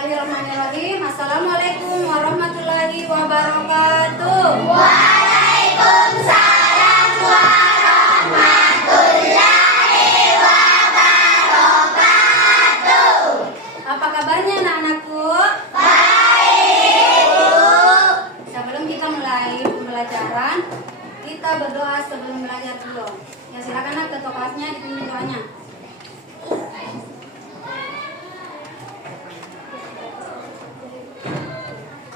Bismillahirrahmanirrahim. Assalamualaikum warahmatullahi wabarakatuh. Waalaikumsalam warahmatullahi wabarakatuh. Apa kabarnya anak-anakku? Baik, Bu. Sebelum kita mulai pembelajaran, kita berdoa sebelum belajar dulu. Ya, silakan nak ketua kelasnya dipimpin doanya.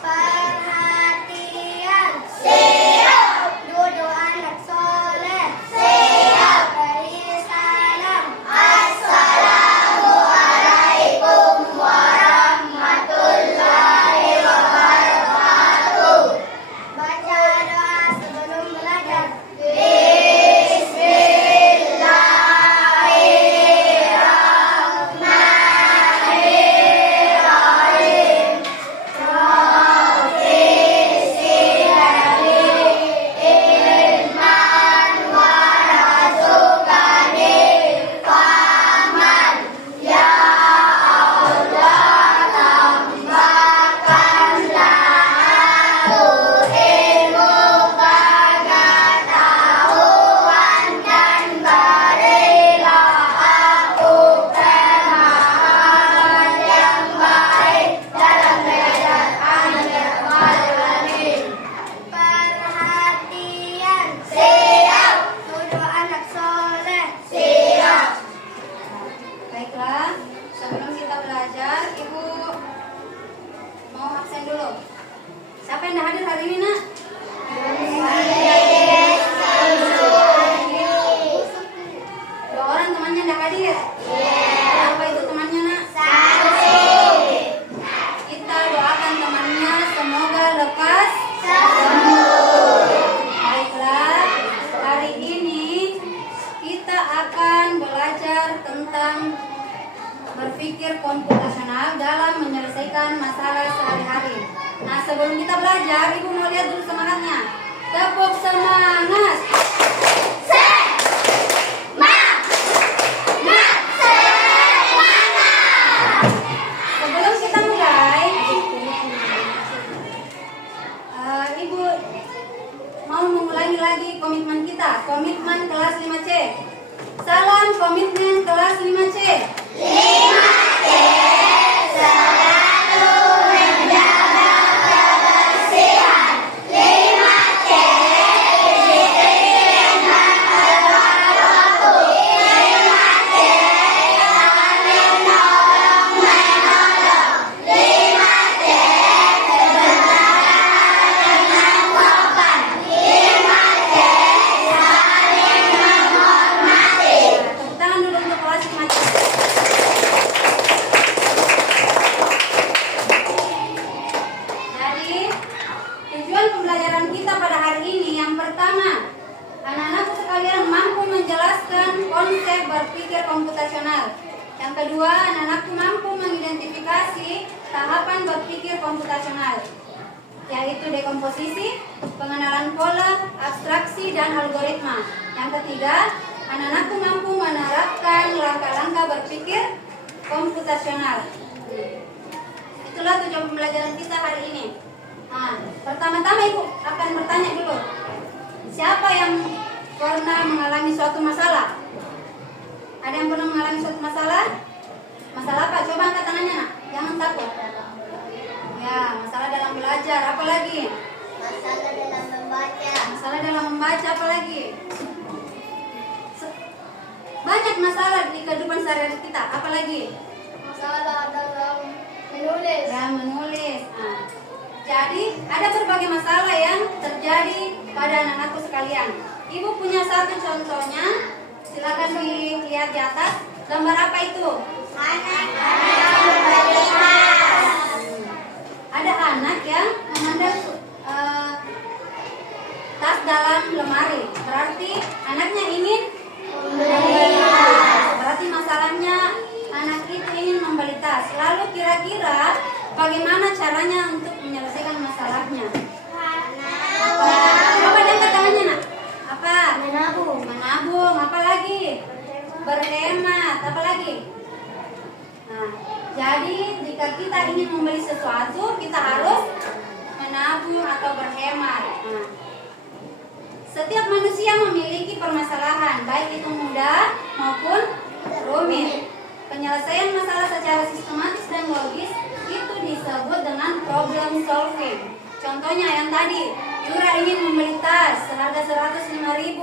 Perhatian, siap. Duduk anak soleh, siap. Beri salam. Assalamualaikum warahmatullahi wabarakatuh. Baca doa sebelum belajar. Bismillahirrahmanirrahim. Perhatian, siap. Duduk anak soleh, siap. Baiklah, sebelum kita belajar, Ibu mau absen dulu. Siapa yang dah hadir hari ini, nak? Dua orang temannya dah hadir. Apa itu temannya, nak? Kita doakan temannya semoga lekas sembuh. Baiklah, hari ini kita akan belajar tentang berpikir komputasional dalam menyelesaikan masalah sehari-hari. Nah, sebelum kita belajar, Ibu mau lihat dulu semangatnya. Tepuk semangat. Sebelum kita mulai, Ibu mau mengulangi lagi komitmen kita, komitmen kelas 5C. Salam komitmen kelas 5C. 5C selalu menjaga kebersihan. 5C disiplin dan tepat waktu. 5C saling nolong menolong. 5C berbicara dengan sopan. 5C saling menghormati. Tepuk tangan dulu untuk kelas 5C. Jadi, tujuan pembelajaran kita pada hari ini yang pertama, anak-anakku sekalian mampu menjelaskan konsep berpikir komputasional. Yang kedua, anak-anakku mampu mengidentifikasi tahapan berpikir komputasional, yaitu dekomposisi, pengenalan pola, abstraksi, dan algoritma. Yang ketiga, anak-anakku mampu menerapkan langkah-langkah berpikir komputasional. Itulah tujuan pembelajaran kita hari ini. Nah, pertama-tama Ibu akan bertanya dulu, siapa yang pernah mengalami suatu masalah? Ada yang pernah mengalami suatu masalah? Masalah apa? Coba angkat tangannya, nak. Jangan takut. Ya, masalah dalam belajar. Apa lagi? Masalah dalam membaca. Masalah dalam membaca. Apa lagi? Banyak masalah di kehidupan sehari-hari kita. Apa lagi? Masalah dalam menulis. Dalam menulis. Nah, jadi ada berbagai masalah yang terjadi pada anak-anakku sekalian. Ibu punya satu contohnya. Silakan dilihat di atas. Gambar apa itu? Anak-anak berbalikas. Ada anak yang memandang tas dalam lemari. Berarti anaknya ingin membeli tas. Berarti masalahnya anak itu ingin membeli tas. Lalu kira-kira bagaimana caranya untuk menyelesaikan masalahnya? Apa dan tangannya, nak? Apa? Menabung. Menabung. Apa lagi? Berhemat. Apa lagi? Nah, jadi jika kita ingin membeli sesuatu, kita harus menabung atau berhemat. Nah, setiap manusia memiliki permasalahan, baik itu mudah maupun rumit. Penyelesaian masalah secara sistematis dan logis itu disebut dengan problem solving. Contohnya yang tadi, Yura ingin membeli tas seharga 105.000,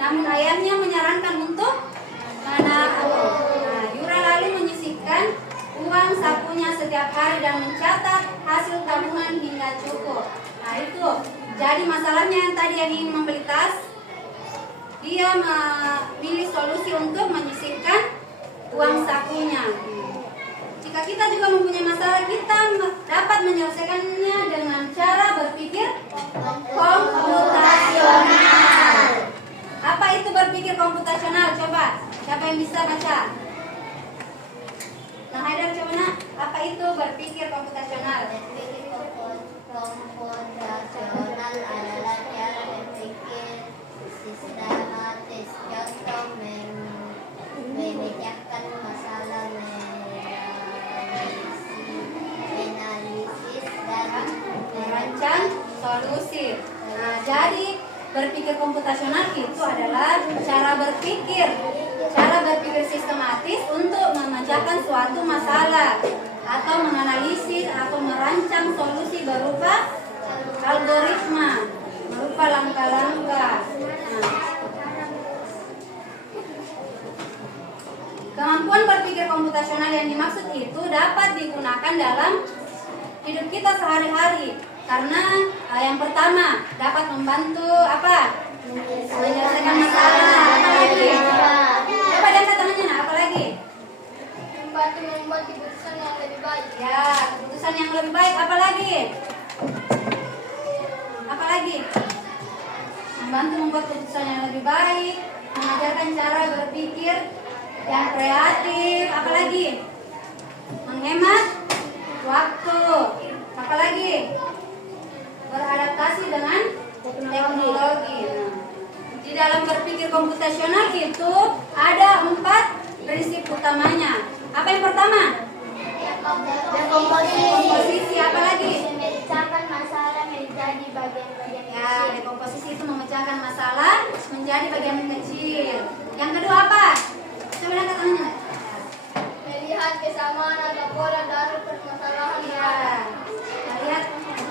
namun ayahnya menyarankan untuk menabung. Nah, Yura lalu menyisihkan uang sakunya setiap hari dan mencatat hasil tabungan hingga cukup. Nah itu, jadi masalahnya yang tadi yang ingin membeli tas, dia memilih solusi untuk menyisihkan uang sakunya. Jika kita juga mempunyai masalah, kita dapat menyelesaikannya dengan cara berpikir komputasional. Apa itu berpikir komputasional? Coba, siapa yang bisa baca? Nah, Haidar coba nak, apa itu berpikir komputasional? Berpikir komputasional adalah cara berpikir sistematis. Contoh memecahkan masalah, menganalisis dan Merancang solusi. Nah, jadi berpikir komputasional itu adalah cara berpikir sistematis untuk memecahkan suatu masalah atau menganalisis atau merancang solusi berupa algoritma, berupa langkah-langkah. Nah, kemampuan berpikir komputasional yang dimaksud itu dapat digunakan dalam hidup kita sehari-hari karena yang pertama dapat membantu apa? Menyelesaikan masalah. Apalagi? Coba diangkat tangannya, nah, apalagi? membantu membuat keputusan yang lebih baik. Ya, keputusan yang lebih baik. Apalagi? Apalagi? Membantu membuat keputusan yang lebih baik, mengajarkan cara berpikir yang kreatif. Apalagi? Menghemat waktu. Apalagi? Beradaptasi dengan teknologi. Di dalam berpikir komputasional itu ada 4 prinsip utamanya. Apa yang pertama? Dekomposisi. Apa lagi? Memecahkan masalah menjadi bagian-bagian Ya, kecil. dekomposisi itu memecahkan masalah menjadi bagian kecil. Yang kedua apa? Coba lihat tangannya. Melihat kesamaan atau pola dari permasalahan. Iya, lihat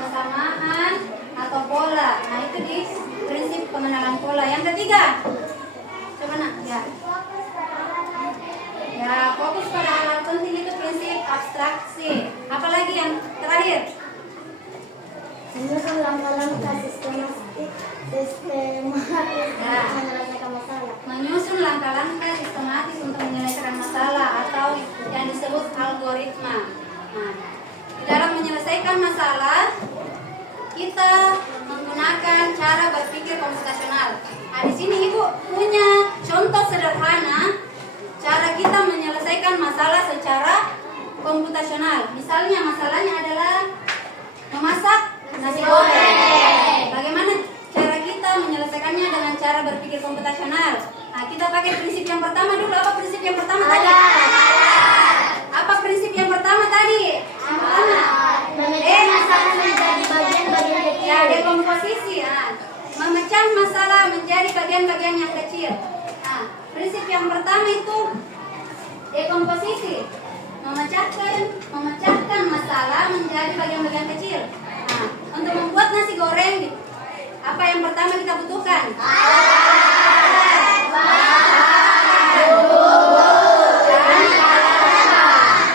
kesamaan atau pola. Nah, itu di prinsip pengenalan pola. Yang ketiga, coba nak, ya. Ya, fokus pada hal penting itu prinsip abstraksi. Apalagi yang terakhir? Menyusun langkah-langkah sistematis Ya. menyelesaikan masalah. Menyusun langkah-langkah sistematis untuk menyelesaikan masalah atau yang disebut algoritma. Nah, di dalam menyelesaikan masalah, kita menggunakan cara berpikir komputasional. Nah, di sini Ibu punya contoh sederhana cara kita menyelesaikan masalah secara komputasional. Misalnya masalahnya adalah memasak nasi goreng. Bagaimana cara kita menyelesaikannya dengan cara berpikir komputasional? Nah, kita pakai prinsip yang pertama dulu. Apa prinsip yang pertama tadi? Apa prinsip yang pertama tadi? Yang pertama? Memecah masalah menjadi bagian-bagian kecil. Ya, dekomposisi. Nah, memecah masalah menjadi bagian-bagian yang kecil. Nah, prinsip yang pertama itu dekomposisi. Memecahkan masalah menjadi bagian-bagian kecil. Nah, untuk membuat nasi goreng, apa yang pertama kita butuhkan?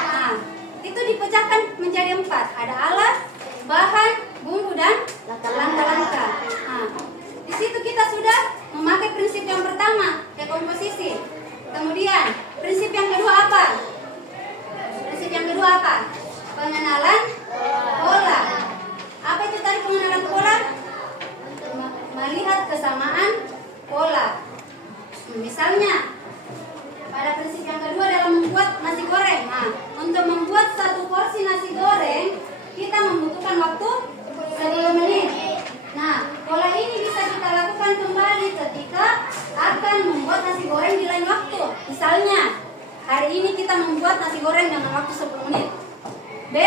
Nah, itu dipecahkan menjadi 4. Ada alat, bahan, bumbu, dan langkah-langkah. Nah, di situ kita sudah memakai prinsip yang pertama, dekomposisi. Kemudian, prinsip yang kedua apa? Prinsip yang kedua apa? Pengenalan pola. Apa itu tadi pengenalan pola? Melihat kesamaan pola. Misalnya, pada prinsip yang kedua dalam membuat nasi goreng. Nah, untuk membuat 1 porsi nasi goreng, kita membutuhkan waktu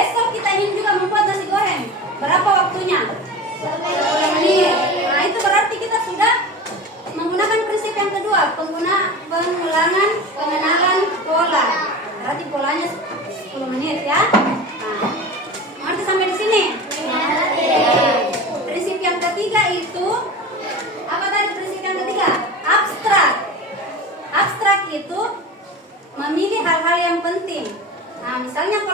besok kita ingin juga membuat nasi goreng. Berapa waktunya? 10 menit. Nah, itu berarti kita sudah menggunakan prinsip yang kedua, pengulangan pengenalan pola. Berarti polanya 10 menit ya. Nah, ngerti sampai di sini? Prinsip yang ketiga itu apa tadi prinsip yang ketiga? Abstrak. Abstrak itu memilih hal-hal yang penting. Nah, misalnya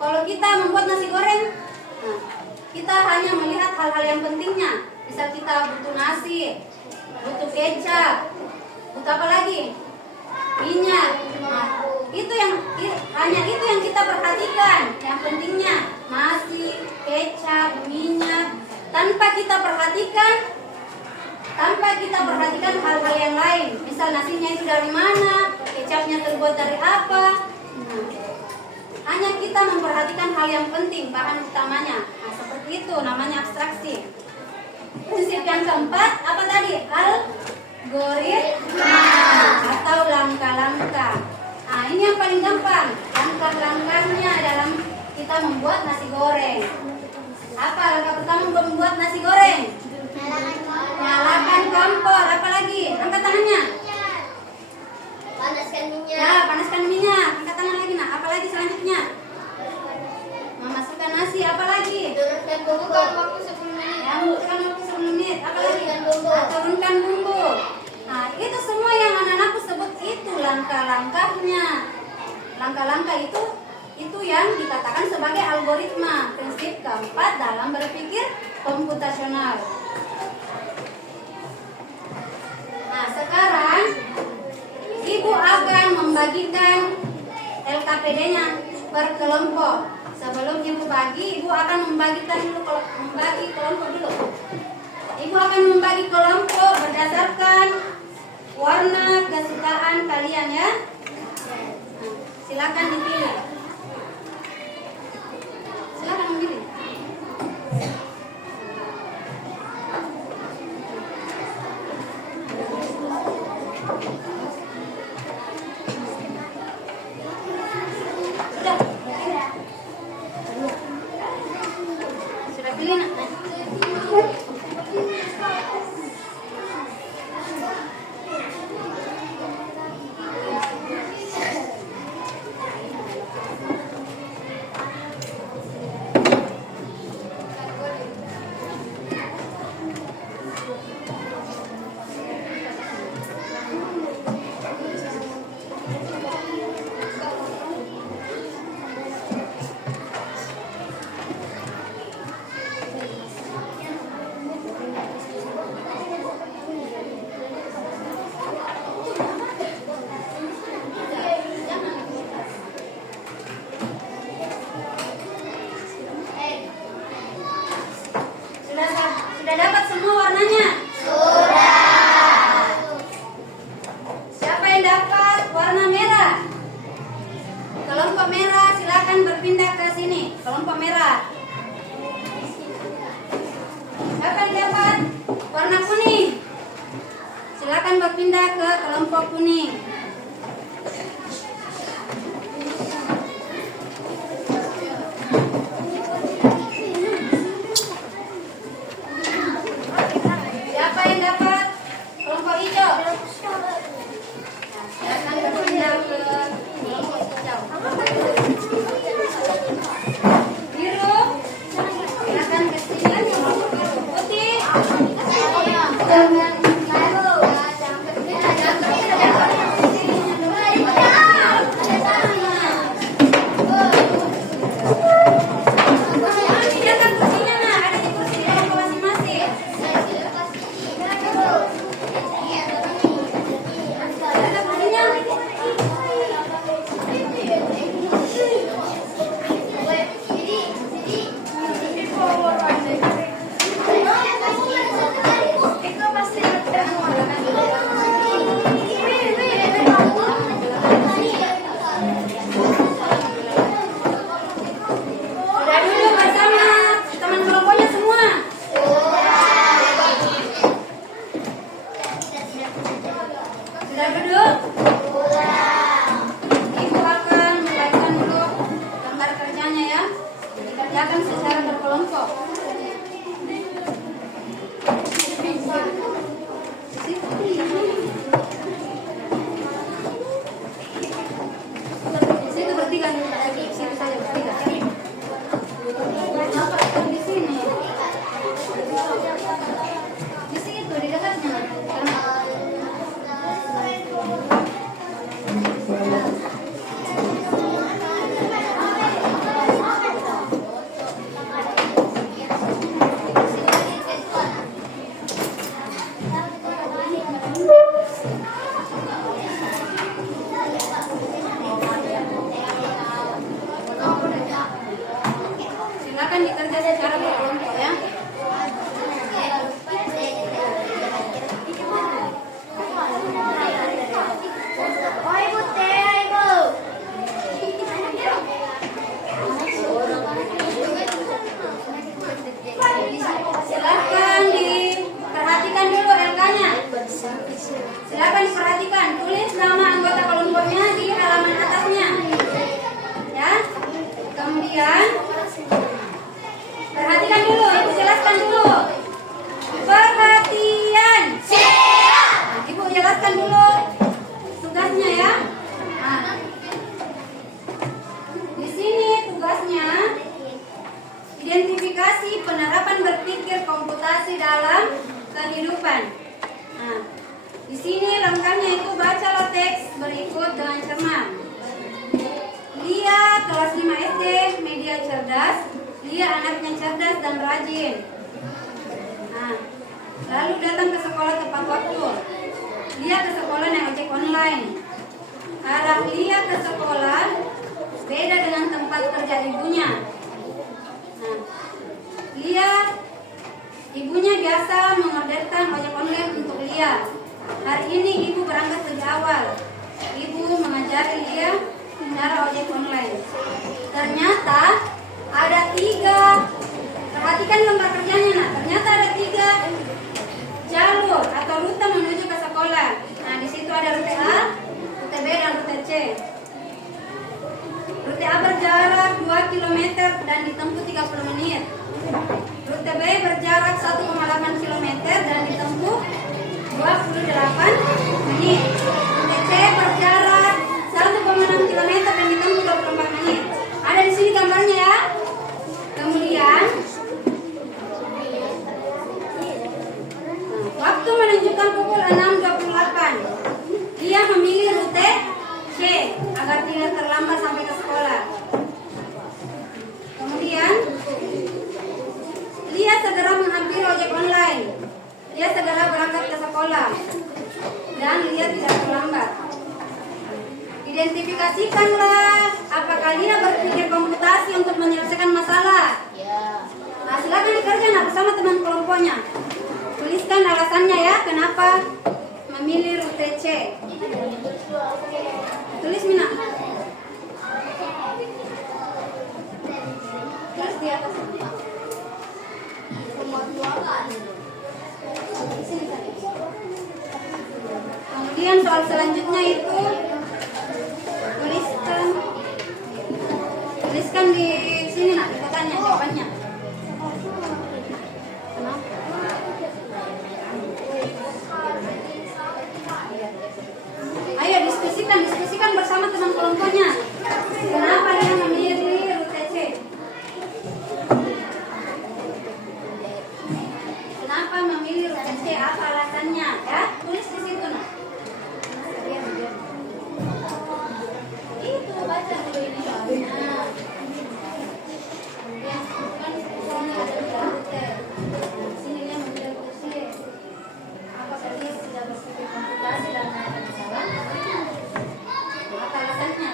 kalau kita membuat nasi goreng, nah, kita hanya melihat hal-hal yang pentingnya. Misal kita butuh nasi, butuh kecap, butuh apa lagi? Minyak. Nah, hanya itu yang kita perhatikan. Yang pentingnya nasi, kecap, minyak. Tanpa kita perhatikan hal-hal yang lain. Misal nasinya itu dari mana, kecapnya terbuat dari apa. Nah, hanya kita memperhatikan hal yang penting, bahan utamanya. Nah, seperti itu namanya abstraksi. Prinsip yang keempat apa tadi? Algoritma atau langkah-langkah. Nah, ini yang paling gampang. Langkah-langkahnya dalam kita membuat nasi goreng. Apa langkah pertama untuk membuat nasi goreng? Nyalakan kompor. Apa lagi? Angkat tangannya. Panaskan minyak. Ya, panaskan minyak. Angkat tangan lagi. Nah, apa lagi selanjutnya? Memasukkan nasi. Apa lagi? Turunkan waktu 10 menit. Ya, membutuhkan waktu 10 menit. Apa lagi? Turunkan bumbu. Turunkan bumbu. Nah, itu semua yang anak-anakku sebut itu langkah-langkahnya. Langkah-langkah itu yang dikatakan sebagai algoritma. Prinsip keempat dalam berpikir komputasional. Nah, sekarang Ibu akan membagikan LKPD-nya per kelompok. Sebelum Ibu bagi, Ibu akan membagi kelompok dulu. Ibu akan membagi kelompok berdasarkan warna kesukaan kalian ya. Nah, silakan dipilih. Silakan memilih. Sudah pilih nak? Sudah dapat semua warnanya? Sudah. Siapa yang dapat warna merah? Kelompok merah silakan berpindah ke sini. Kelompok merah. Siapa yang dapat warna kuning? Silakan berpindah ke kelompok kuning. Siapa yang dapat kelompok hijau? Silakan berpindah ke kelompok hijau. Biru, silakan ke sini. Putih, jangan kerjakan secara berkelompok. Di situ bertiga nih, di situ saja bertiga. Di sini. Di situ di dekatnya. Silakan dikerja secara berkelompok ya. Oh ibu teh ibu. Silakan diperhatikan dulu LK-nya. Silakan diperhatikan, tulis nama anggota kelompoknya di halaman atasnya. Ya. Kemudian perhatikan dulu, Ibu jelaskan dulu. Perhatian. Nah, Ibu jelaskan dulu tugasnya ya. Nah, di sini tugasnya identifikasi penerapan berpikir komputasi dalam kehidupan. Nah, di sini lengkapnya itu bacalah teks berikut dengan cermat. Lia kelas 5 SD, media cerdas. Lia anaknya cerdas dan rajin. Nah, lalu datang ke sekolah tepat waktu. Lia ke sekolah naik ojek online. Arah Lia ke sekolah beda dengan tempat kerja ibunya. Nah, Lia, ibunya biasa mengorderkan ojek online untuk Lia. Hari ini ibu berangkat lebih awal. Ibu mengajari Lia cara ojek online. Ternyata ada 3. Perhatikan lembar kerjanya, nah. Ternyata ada 3 jalur atau rute menuju ke sekolah. Nah, di situ ada rute A, rute B, dan rute C. Rute A berjarak 2 km dan ditempuh 30 menit. Rute B berjarak 1,8 km dan ditempuh 28 menit. Rute C berjarak 1,6 km dan ditempuh 24 menit. Ada di sini gambarnya ya. Kemudian waktu menunjukkan pukul 6.28. Dia memilih rute C agar tidak terlambat sampai ke sekolah. Kemudian Lia segera mengambil ojek online. Dia segera berangkat ke sekolah dan Lia tidak terlambat. Identifikasikanlah apakah Lia berpikir komputasi untuk menyelesaikan masalah. Nah, silakan dikerjakan bersama teman kelompoknya. Tuliskan alasannya ya, kenapa memilih rute C. Tulis Mina. Tulis di atas. Kemudian soal selanjutnya itu tuliskan di sini nak, di kotaknya jawabannya. Ayo diskusikan bersama teman kelompoknya. Kenapa dia memilih rute C? Kenapa memilih rute C? Apa alasannya? Ya, tulis di situ nak. Itu baca dulu ini soalnya. Ya, kan di sini ada rute. Sini dia memilih rute C. Apakah dia sudah berpikir komputasi dan ada masalah? Apa alasannya?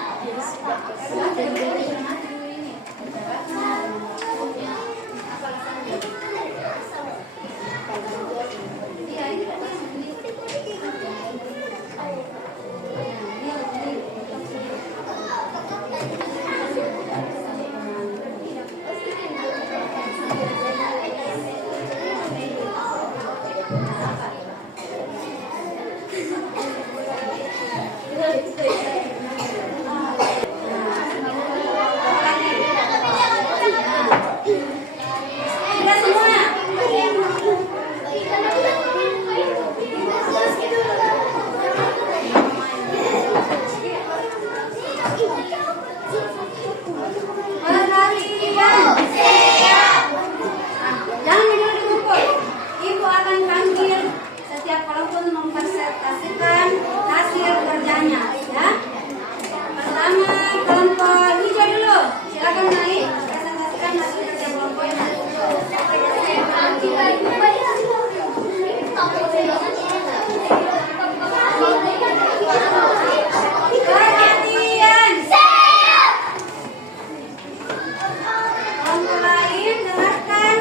Kelompok lain dengarkan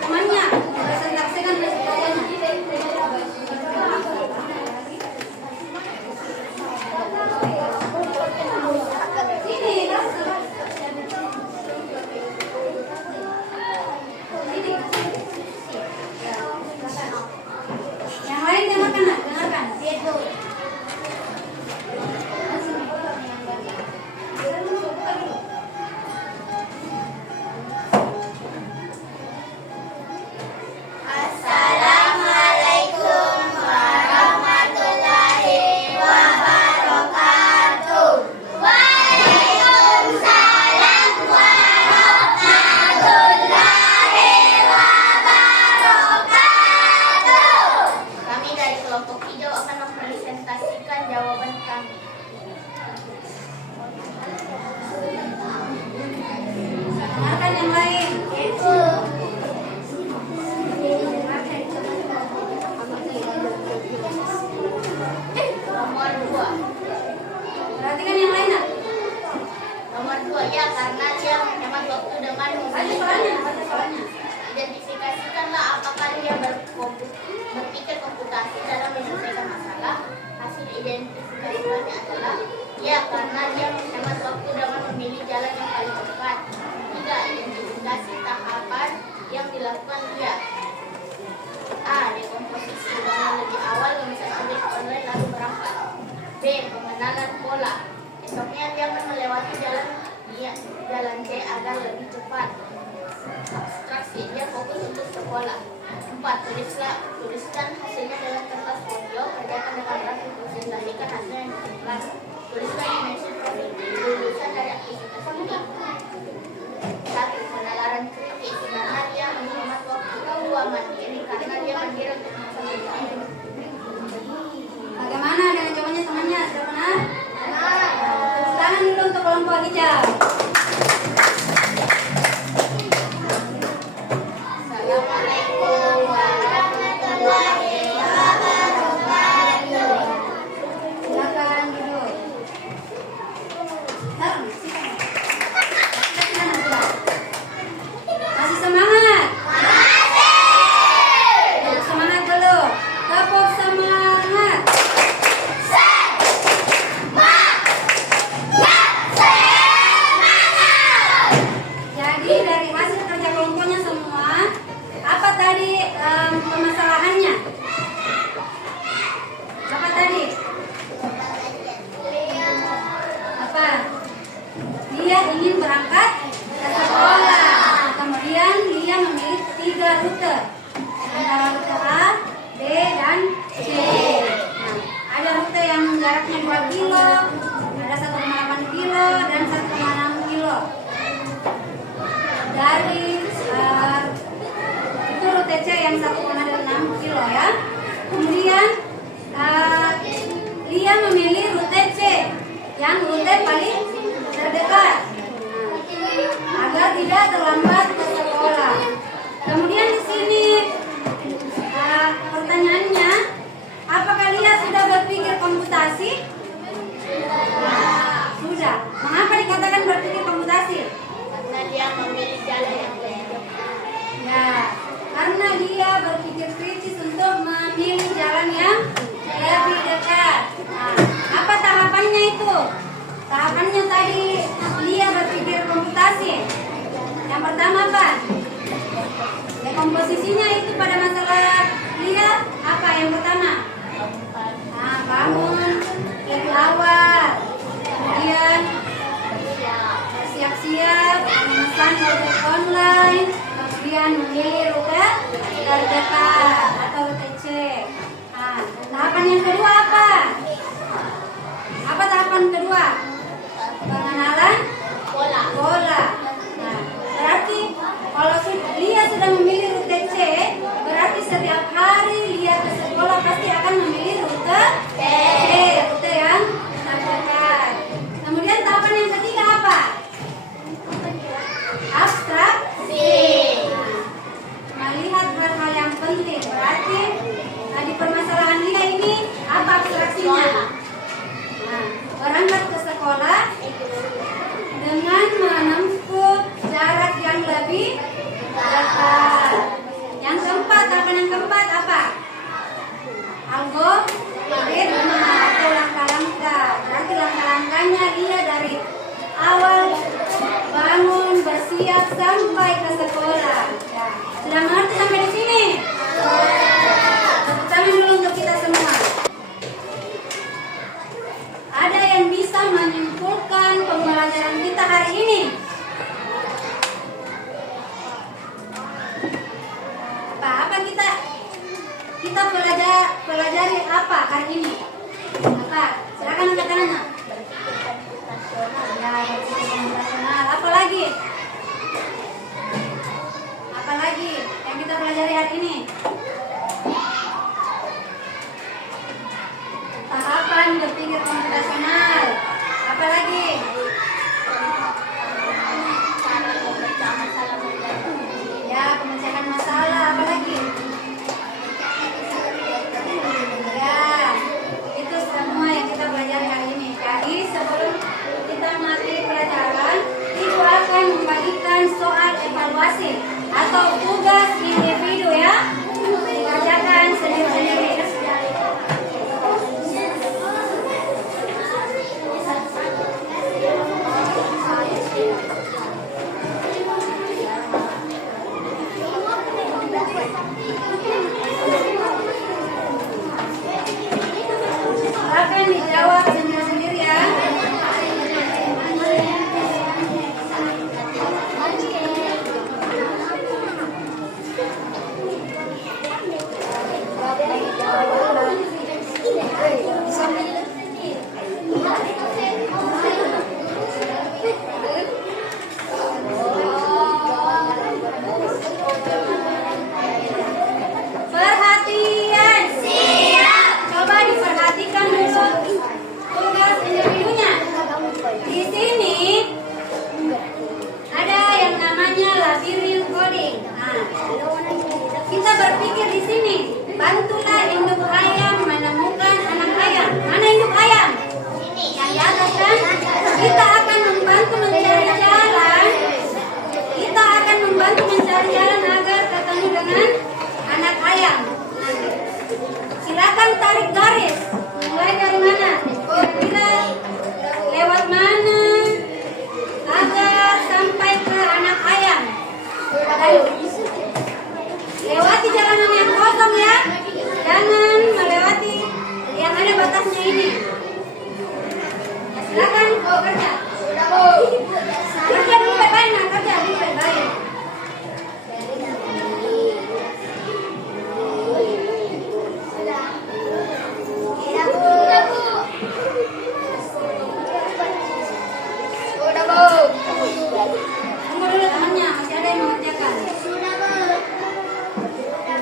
temannya presentasikan presentasinya. Sini, yang lain dengarkan, dengarkan. Assalamualaikum warahmatullahi wabarakatuh. Waalaikumsalam warahmatullahi wabarakatuh. Kami dari kelompok hijau akan mempresentasikan jawaban kami. Dengarkan yang lain. Nomor 2. Perhatikan yang lain. Nomor 2 ya, karena dia menghemat waktu dengan Baca soalnya, baca soalnya. identifikasikanlah apakah dia berpikir komputasi dalam menyelesaikan masalah. Hasil identifikasinya adalah ya, karena dia menghemat waktu dengan memilih jalan yang paling cepat. 3. Identifikasi tahapan yang dilakukan dia. A. Dekomposisi dengan lebih awal memesan ojek online lalu berangkat. B. Pengenalan pola. Esoknya dia akan melewati jalan C agar lebih cepat. Abstraksi, dia fokus untuk sekolah. 4. Tuliskan hasilnya dalam kertas folio. Kerjakan dengan grafik, presentasikan hasil yang ditentukan. Tuliskan dimensi profil lulusan dari aktivitas ini. 1. Penalaran kritis, karena dia menghemat waktu. 2. Mandiri, karena dia mandiri untuk melakukan. Bagaimana dengan jawabannya temannya? Sudah benar? Tepuk tangan dulu untuk kelompok hijau. Assalamualaikum warahmatullahi wabarakatuh. Silakan duduk. Masih semangat? Tepuk semangat dulu. Tepuk semangat. Jadi dari hasil kerja kelompoknya semua, apa tadi permasalahannya? Apa tadi? Apa? Dia ingin berangkat ke sekolah. Kemudian dia memilih 3 rute. Antara rute A, B, dan C. Nah, ada rute yang jaraknya 2 kilo, ada 1,8 kilo, dan 1,6 kilo. Dari itu rute C yang 1,6 kilo ya. Kemudian dia memilih rute C yang rute paling terdekat agar tidak terlambat ke sekolah. Kemudian di sini pertanyaannya, apakah dia sudah berpikir komputasi? Sudah. Mengapa dikatakan berpikir komputasi? Karena dia memilih jalan yang lebih cepat. Ya, karena dia berpikir kritis untuk memilih jalan yang lebih dekat. Nah, apa tahapannya itu? Tahapannya tadi dia berpikir komputasi. Yang pertama apa? Dekomposisinya itu pada masalah dia apa yang pertama? Nah, bangun lebih awal. Kemudian siap-siap memesan ojek online, kemudian memilih rute terdekat atau rute C. Nah, tahapan yang kedua apa? Apa tahapan kedua? Pengenalan pola. Nah, berarti kalau dia sudah memilih rute C, berarti setiap hari dia ke sekolah pasti akan memilih rute C, rute yang terdekat. Kemudian tahapan yang ketiga apa? Abstraksi. Nah, melihat hal-hal yang penting. Berarti di permasalahan dia ini apa abstraksinya? Nah, berangkat ke sekolah dengan menempuh sampai ke sekolah. Ya, sudah mengerti sampai di sini? Tepuk tangan dulu untuk kita semua. Ada yang bisa menyimpulkan pembelajaran kita hari ini? Apa kita pelajari apa hari ini? Apa? Silakan angkat tangannya. Ya, berpikir komputasional. Apa lagi? Apa lagi yang kita pelajari hari ini? Tahapan berpikir komputasional. Apa lagi? Cara memecah masalah mendadak. Ya, pemecahan masalah. Apa lagi? Ya, itu semua yang kita pelajari hari ini. Jadi sebelum kita mengakhiri pelajaran, Ibu akan membagikan soal evaluasi atau tugas individu ya. Dikerjakan sendiri-sendiri. Silakan dijawab sendiri-sendiri ya. Perhatian. Siap. Coba diperhatikan dulu tugas individunya. Di sini ada yang namanya labirin coding. Nah, kita berpikir di sini, bantulah induk ayam menemukan anak ayam. Mana induk ayam? Yang di atas kan? Kita akan membantu mencari jalan. Kita akan membantu mencari jalan agar ketemu dengan anak ayam. Silakan tarik garis. Mulai dari mana? Kira-kira lewat mana agar sampai ke anak ayam? Lewati jalanan yang kosong ya. Jangan melewati yang ada batasnya ini. Ya, silakan kerja. Kerja dulu baik-baik, nah kerja dulu baik-baik. Tunggu dulu temannya, masih ada yang mengerjakan. Silakan bekerja.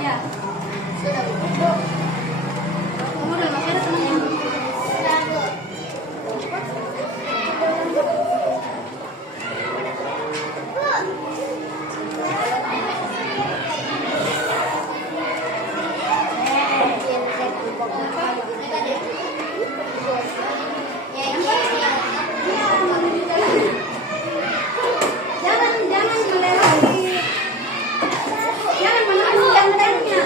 Ya. Tunggu dulu, masih ada temannya. Jangan menunggu jantannya.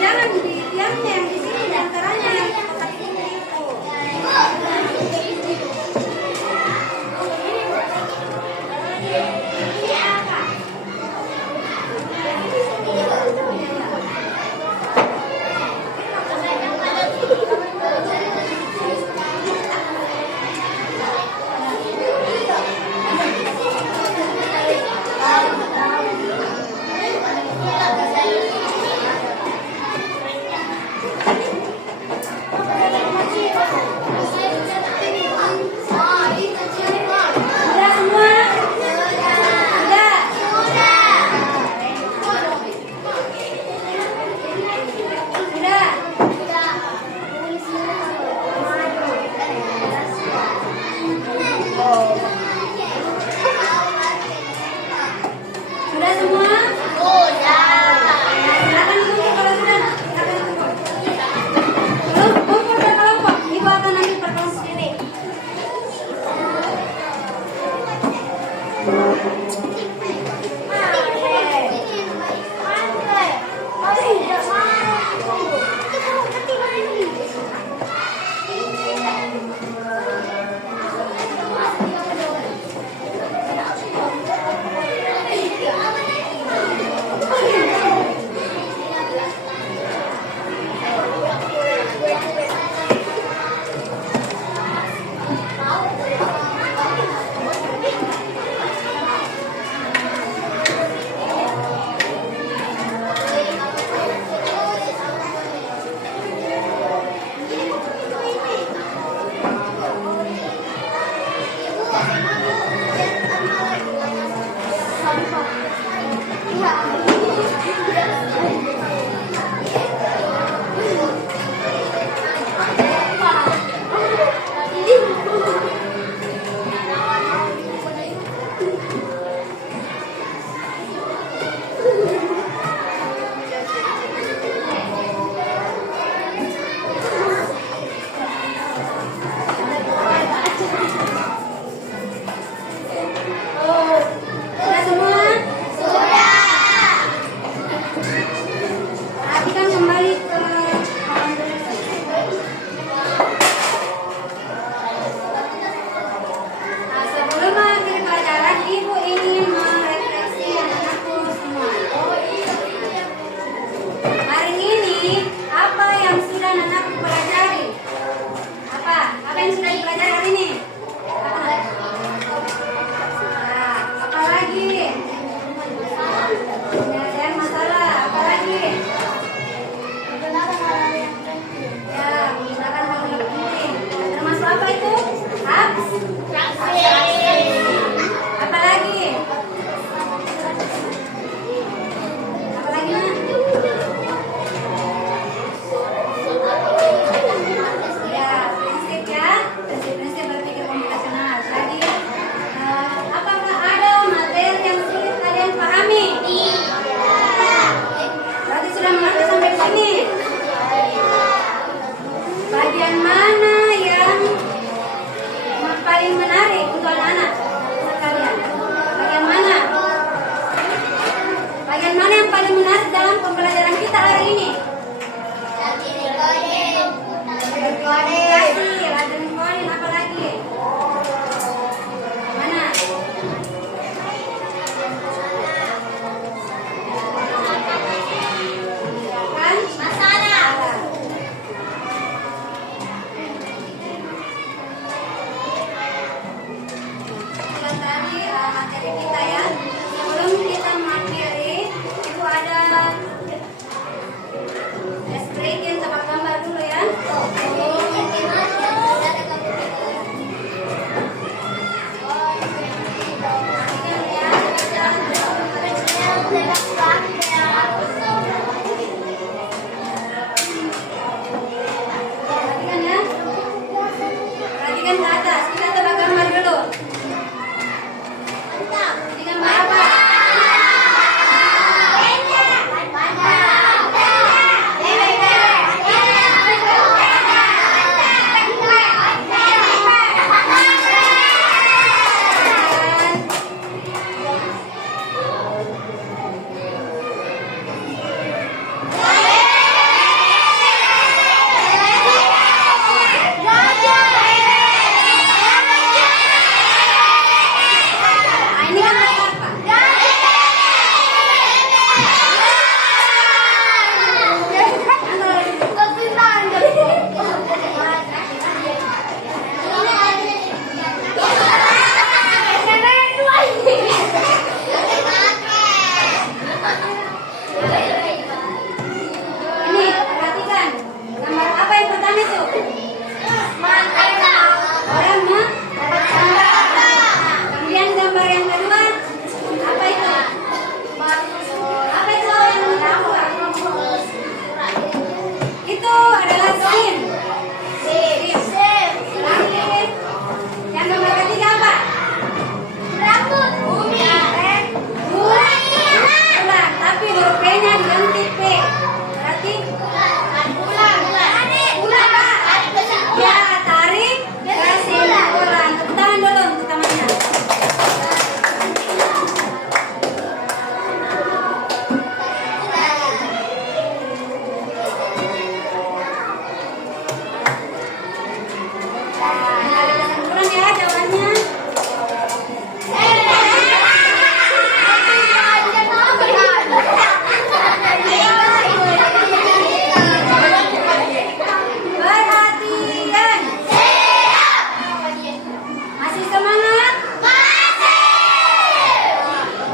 Jangan di tiangnya yang di sini diantaranya yang kotak ini. Sudah semua? Sudah. Sudah semua? Bagian mana yang paling menarik dalam pembelajaran kita hari ini? Komunikasi, latihan coding, apa lagi? Mana? Kan? Masalah. Yang tadi materi kita ya. Sebelum kita mengakhiri, itu ada breaking tebak gambar dulu ya. Perhatikan ya. Perhatikan ke atas. Kita tebak gambar dulu. Ini gambar apa? Nah, ini gambar apa? Ini perhatikan. Gambar apa yang pertama itu? Orang kemudian gambar yang kedua apa itu? Apa itu yang kedua? Itu adalah sin. Lagi. Yang gambar ketiga apa? Bulan, tapi huruf P-nya diganti P. Berarti ya tarik kesimpulan. Tepuk tangan dulu untuk temannya. Nah, ada kesimpulan ya jawabannya. Perhatikan. Masih semangat?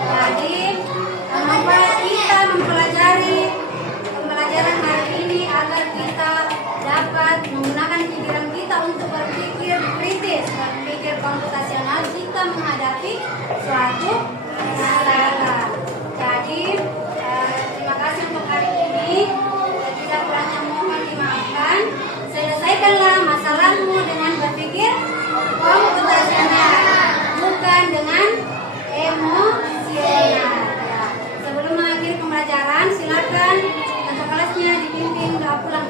Jadi, kenapa kita mempelajari pembelajaran hari ini agar kita dapat menggunakan pikiran kita untuk berpikir kritis, berpikir komputasional jika menghadapi suatu masalah. Jadi, terima kasih untuk hari ini. Tidak kurangnya mohon dimaafkan. Selesaikanlah masalahmu dengan berpikir komputasional, bukan dengan emosional. Ya. Sebelum mengakhiri pembelajaran, silakan untuk kelasnya dipimpin ke pulang.